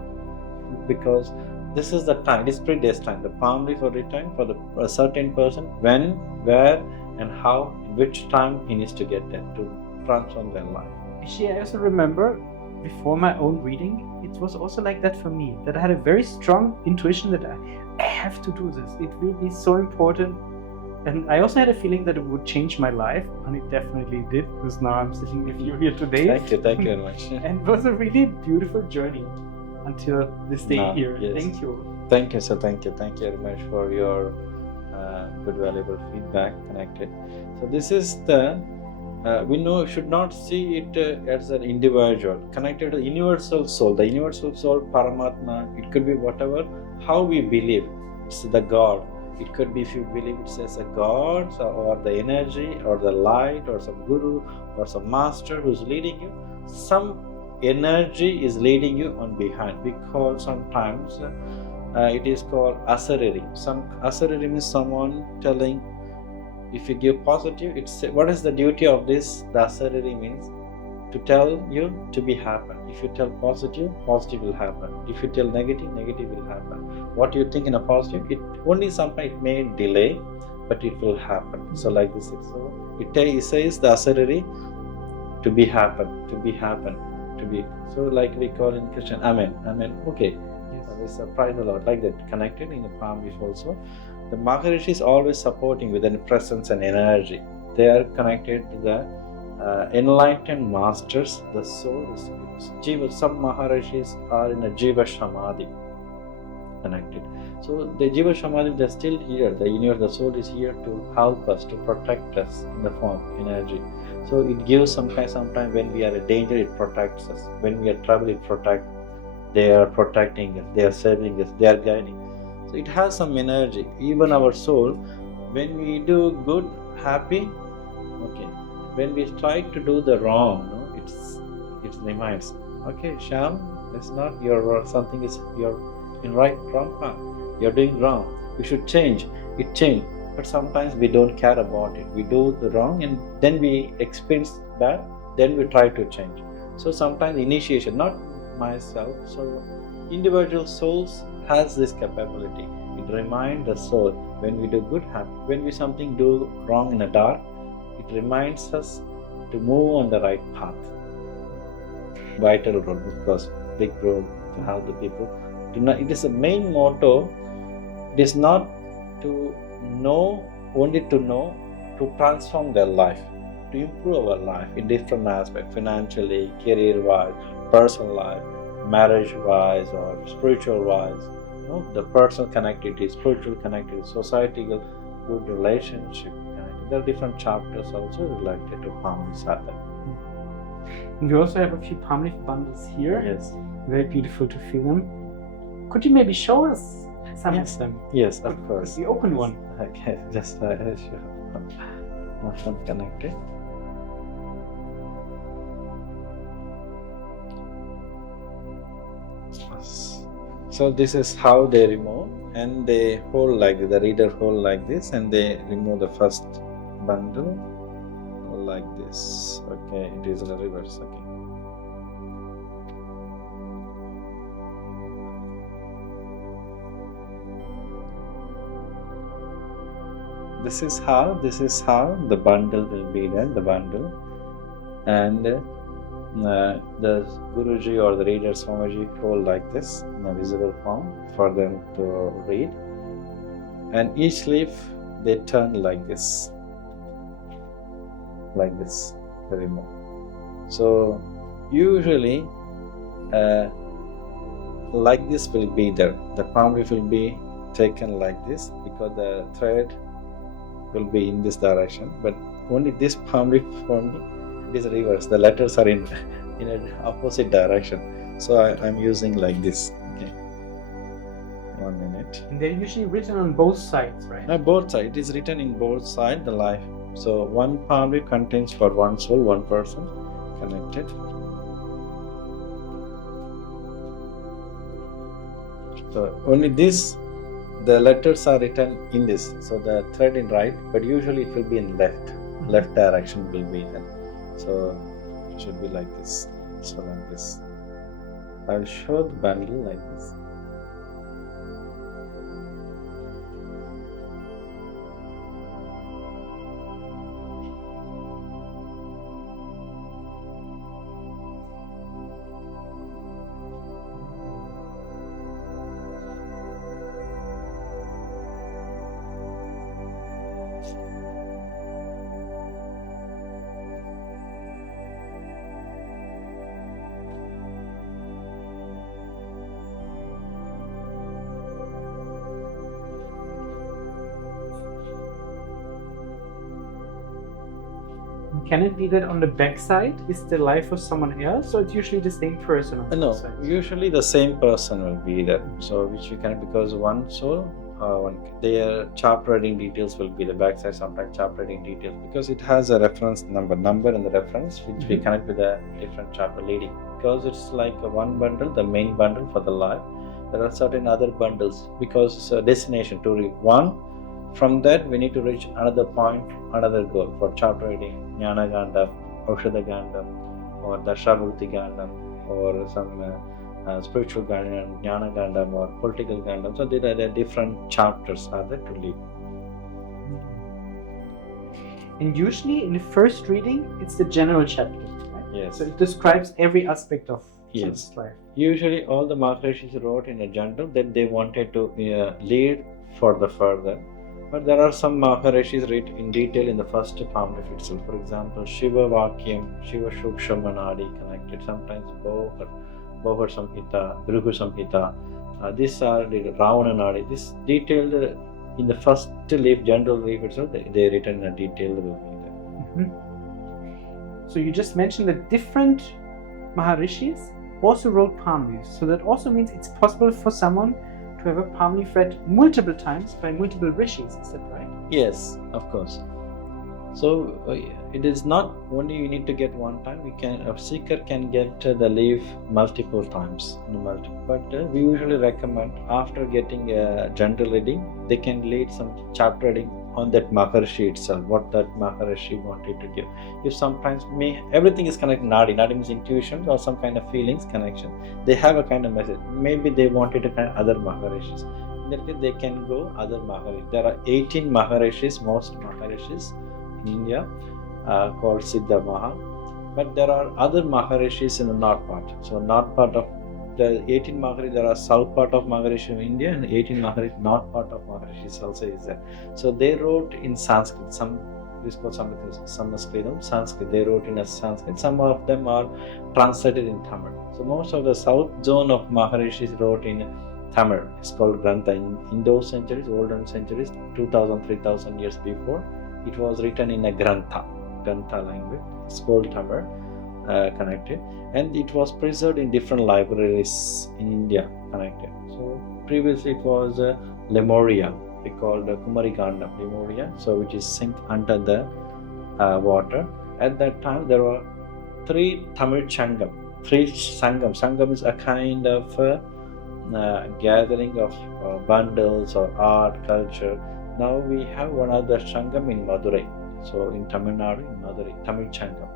because this is the time, it is predestined. The palm leaf will return for a certain person, when, where, and how, in which time he needs to get there to transform their life. Rishi, I also remember before my own reading, it was also like that for me, that I had a very strong intuition that I have to do this. It will be so important. And I also had a feeling that it would change my life, and it definitely did, because now I'm sitting with you here today. Thank you very much. And it was a really beautiful journey until this day here. Yes. Thank you. Thank you, sir. Thank you very much for your good, valuable feedback connected. So this is we should not see it as an individual, connected to the universal soul. The universal soul, Paramatma, it could be whatever, how we believe. It's the God. It could be if you believe it's as a God, or the energy, or the light, or some guru, or some master who's leading you. Some energy is leading you on behind. We call sometimes it is called asariri. Asariri means someone telling, if you give positive, what is the duty of this? The asariri means to tell you to be happy. If you tell positive, positive will happen. If you tell negative, negative will happen. What you think in a positive, it only sometimes it may delay, but it will happen. So like this, so it says the asariri to be happen, to be. So like we call in Christian, Amen. Okay. Yes. Praise the Lord. Like that, connected in the palm leaf also. The Maharishi is always supporting with their presence and energy. They are connected to the enlightened masters. The soul is Jiva. Some Maharishis are in a Jiva Samadhi connected. So the Jiva Samadhi, they're still here. The soul is here to help us, to protect us in the form of energy. So it gives sometimes when we are in danger, it protects us. When we are trouble, it protects. They are protecting us, they are serving us, they are guiding. So it has some energy. Even our soul, when we do good, happy, okay. When we try to do the wrong, no, it reminds, okay, Shyam, it's not your something is you're in wrong path. You're doing wrong. You should change. It changed. But sometimes we don't care about it. We do the wrong and then we experience bad, then we try to change. So sometimes initiation, not myself, so individual souls has this capability. It reminds the soul when we do good, happy. When we something do wrong in the dark, it reminds us to move on the right path. Vital role, because big role to help the people. It is the main motto. It is not to know, only to know, to transform their life, to improve our life in different aspects, financially, career-wise, personal life, marriage-wise or spiritual-wise. No? The personal connectivity, spiritual connectivity, societal good relationship. There are different chapters also related to palm leaf sadhana. And we also have a few palm leaf bundles here. Yes. Very beautiful to feel them. Could you maybe show us some of them? Yes, of course. The open one. Okay, just sure. Not connected. So this is how they remove, and they hold like this. The reader hold like this, and they remove the first bundle like this. Okay, it is in the reverse. Okay. This is how the bundle will be then, the bundle. And the Guruji or the reader Swamiji hold like this in a visible form for them to read. And each leaf they turn like this, they remove. So usually like this will be there. The palm leaf will be taken like this because the thread will be in this direction, but only this palm leaf for me it is reverse. The letters are in an opposite direction, so I'm using like this. Okay, 1 minute. And they're usually written on both sides, right? Both sides. It is written in both sides. The life. So one palm leaf contains for one soul, one person connected. So only this. The letters are written in this, so the thread in right, but usually it will be in left direction will be then. So it should be like this. So like this. I will show the bundle like this. Can it be that on the back side is the life of someone else, or it's usually the same person on No, both sides? usually the same person will be there. So which we can, because one soul, their chapter reading details will be the backside. Sometimes chapter reading details because it has a reference number and the reference which we connect with a different chapter leading. Because it's like a one bundle, the main bundle for the life. There are certain other bundles because it's a destination to read one. From that, we need to reach another point, another goal for chapter reading, Jnana Gandam, Aushadha Gandam, or Dashabhukti Gandam, or some spiritual Gandam, Jnana Gandam, or political Gandam. So there are different chapters are there to read. And usually in the first reading, it's the general chapter, right? Yes. So it describes every aspect of Yes. someone's life. Usually all the Maharishis wrote in a journal that they wanted to lead for the further. But there are some Maharishis read in detail in the first palm leaf itself. For example, Shiva Vakyam, Shiva Shukshamanadi connected, sometimes Bohar Samhita, Bhrigu Samhita. These are the Ravananadi. This detailed in the first leaf, general leaf itself, they written in a detailed way. So you just mentioned that different Maharishis also wrote palm leaves. So that also means it's possible for someone to have a palm leaf read multiple times by multiple rishis. Is that right? Yes, of course. So it is not only you need to get one time. A seeker can get the leaf multiple times, but we usually recommend after getting a general reading, they can lead some chapter reading on that Maharishi itself, what that Maharishi wanted to give. If sometimes everything is connected, Nadi means intuition or some kind of feelings connection. They have a kind of message. Maybe they wanted to connect other Maharishis. In that case, they can go other Maharishis. There are 18 Maharishis, most Maharishis in India, called Siddha Maha. But there are other Maharishis in the north part. So north part of the 18 Maharishis, there are south part of Maharishi in India, and 18 Maharishi, north part of Maharishis also is there. So they wrote in Sanskrit. Some is called Sanskrit. They wrote in a Sanskrit. Some of them are translated in Tamil. So most of the south zone of Maharishis wrote in Tamil. It's called Grantha. In those centuries, olden centuries, 2000, 3000 years before, it was written in a Grantha language. It's called Tamil, connected. And it was preserved in different libraries in India, connected. So previously it was Lemuria, we called Kumariganda, Lemuria, so which is sink under the water. At that time there were 3 Tamil Sangam. 3 Sangam. Sangam is a kind of gathering of bundles or art, culture. Now we have one other Sangam in Madurai. So in Tamil Nadu, in Madurai, Tamil Sangam.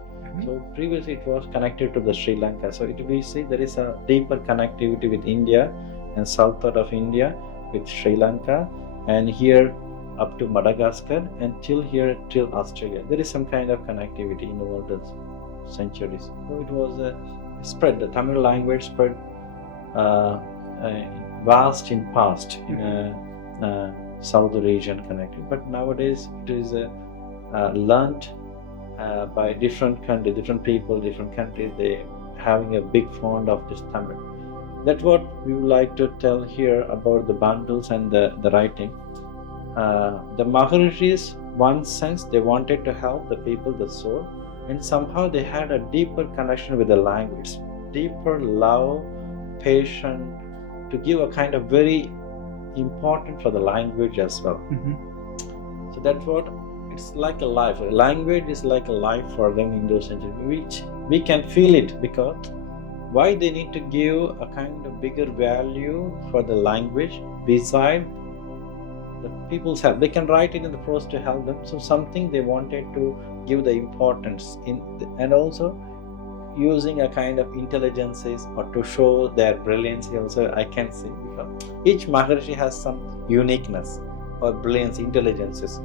So previously it was connected to the Sri Lanka. So we see there is a deeper connectivity with India and south part of India with Sri Lanka, and here up to Madagascar, and till Australia. There is some kind of connectivity in the olden centuries. So it was spread. The Tamil language spread vast in past in south region connected. But nowadays it is learnt by different countries, different people, different countries. They having a big fond of this Tamil. That's what we would like to tell here about the bundles and the writing. The Maharishis, one sense, they wanted to help the people, the soul, and somehow they had a deeper connection with the language, deeper love, patience, to give a kind of very important for the language as well. So that's what it's like a life. Language is like a life for them in those centuries, which we can feel it, because why they need to give a kind of bigger value for the language beside the people's help. They can write it in the prose to help them. So something they wanted to give the importance in, and also using a kind of intelligences or to show their brilliance also I can see, because each Maharishi has some uniqueness or brilliance, intelligences.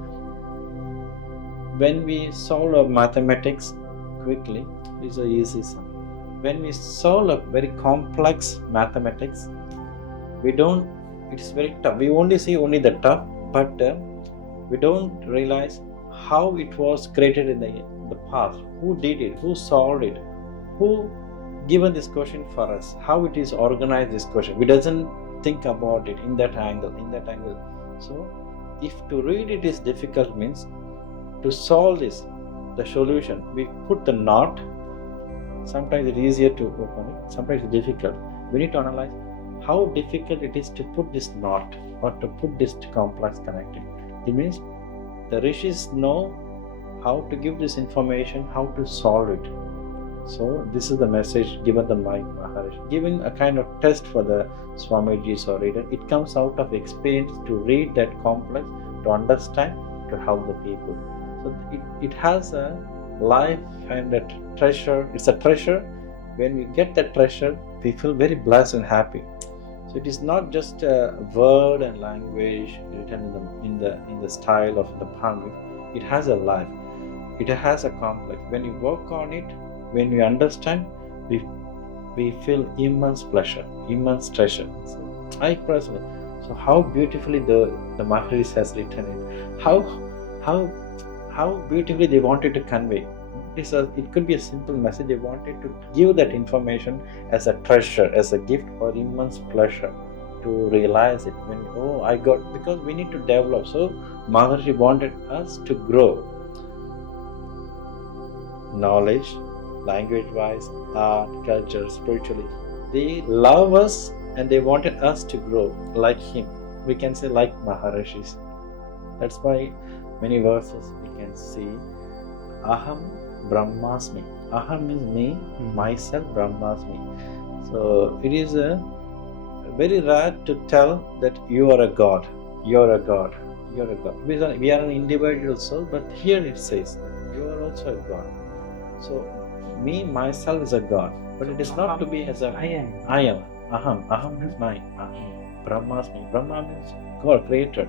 When we solve a mathematics quickly, it's an easy sum. When we solve a very complex mathematics, it's very tough. We only see the tough, but we don't realize how it was created in the past. Who did it? Who solved it? Who given this question for us? How it is organized, this question? We doesn't think about it in that angle. So if to read it is difficult, means to solve this, the solution, we put the knot. Sometimes it's easier to open it, sometimes it's difficult. We need to analyze how difficult it is to put this knot or to put this complex connecting. It means the rishis know how to give this information, how to solve it. So this is the message given the Maharishi, given a kind of test for the Swamijis or reader. It comes out of experience to read that complex, to understand, to help the people. So it has a life and a treasure. It's a treasure. When we get that treasure, we feel very blessed and happy. So it is not just a word and language written in the style of the palm. It has a life. It has a complex. When you work on it, when we understand, we feel immense pleasure, immense treasure. So I personally, so how beautifully the Maharishi has written it. How beautifully they wanted to convey. It could be a simple message. They wanted to give that information as a treasure, as a gift or immense pleasure to realize it. Because we need to develop. So Maharishi wanted us to grow. knowledge, language-wise, art, culture, spiritually. They love us and they wanted us to grow like him. We can say like Maharishis. That's why many verses we can see Aham Brahmasmi. Aham means me, myself, Brahmasmi. So it is very rare to tell that you are a God. You're a God. You're a God. We are an individual soul, but here it says you are also a God. So me, myself is a God, but it is not to be as a I am. I am. Aham means mine. Aham. Brahmasmi. Brahma means God, creator.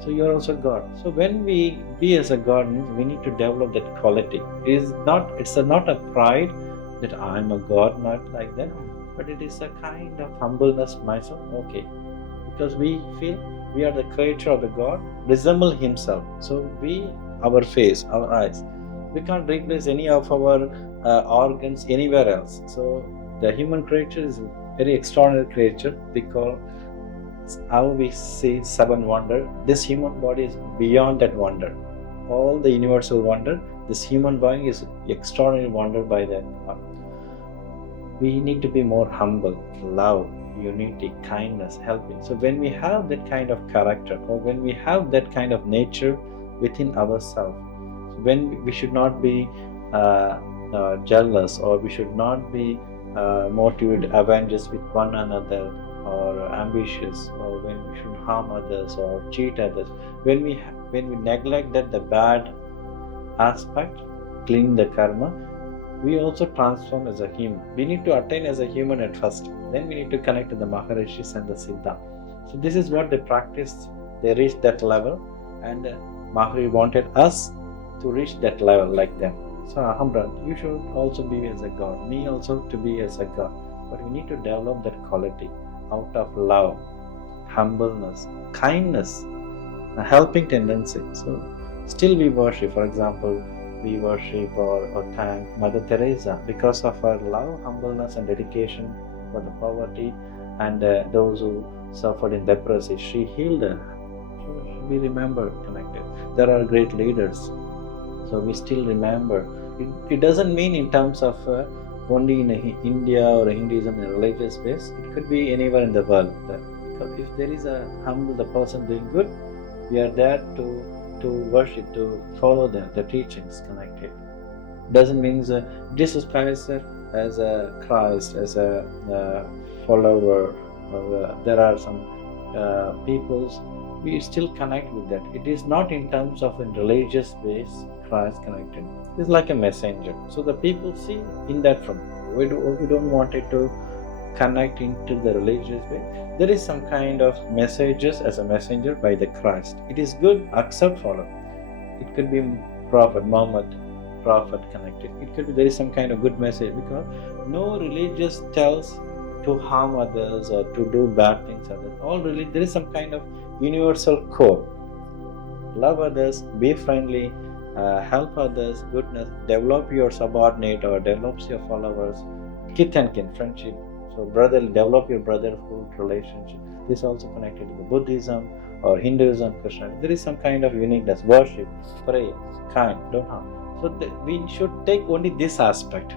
So you are also God. So when we be as a God, we need to develop that quality. It's not a pride that I am a God, not like that, but it is a kind of humbleness myself. Okay, because we feel we are the creator of the God, resemble Himself. So our face, our eyes, we can't replace any of our organs anywhere else. So the human creature is a very extraordinary creature because how we see seven wonder, this human body is beyond that wonder. All the universal wonder, this human body is extraordinary wonder by that God. We need to be more humble, love, unity, kindness, helping. So when we have that kind of character, or when we have that kind of nature within ourselves, when we should not be jealous, or we should not be motivated, avengers with one another, or ambitious, or when we should harm others or cheat others. When we neglect that the bad aspect, clean the karma, we also transform as a human. We need to attain as a human at first. Then we need to connect to the Maharishis and the Siddha. So this is what they practiced. They reached that level, and Maharishi wanted us to reach that level like them. So Aham, you should also be as a God. Me also to be as a God. But we need to develop that quality out of love, humbleness, kindness, a helping tendency. So still we worship. For example, we worship or thank Mother Teresa because of her love, humbleness and dedication for the poverty and those who suffered in leprosy. She healed them. So we remember connected. There are great leaders. So we still remember. It doesn't mean in terms of only in India or Hinduism in a religious base. It could be anywhere in the world. Because if there is a humble, the person doing good, we are there to worship, to follow them, the teachings connected. Doesn't mean Jesus Christ as a Christ, as a follower. There are some peoples, we still connect with that. It is not in terms of a religious base, Christ connected. It's like a messenger. So the people see in that from we don't want it to connect into the religious way. There is some kind of messages as a messenger by the Christ. It is good, accept, follow. It could be Prophet Muhammad, Prophet connected. It could be there is some kind of good message, because no religious tells to harm others or to do bad things others. All there is some kind of universal core. Love others, be friendly, help others, goodness, develop your subordinate or develops your followers, kith and kin, friendship. So develop your brotherhood relationship. This is also connected to the Buddhism or Hinduism, Christianity. There is some kind of uniqueness, worship, pray, kind, don't harm. So we should take only this aspect.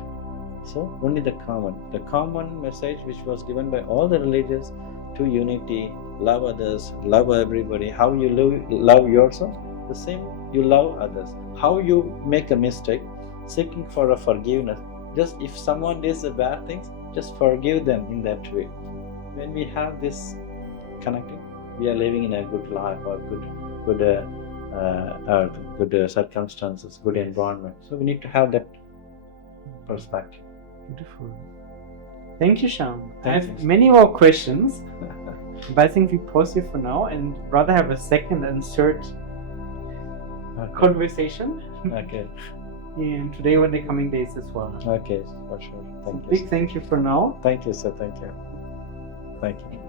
So only the common message which was given by all the religions to unity, love others, love everybody. How you love yourself, the same you love others. How you make a mistake, seeking for a forgiveness. Just if someone does the bad things, just forgive them in that way. When we have this connecting, we are living in a good life or good earth, good circumstances, good environment. So we need to have that perspective. Beautiful. Thank you, Shyam. I have many more questions, but I think we pause here for now and rather have a second and third conversation. Okay. And today or in the coming days as well. Okay, for sure. Thank you. Big thank you for now. Thank you, sir. Thank you. Thank you.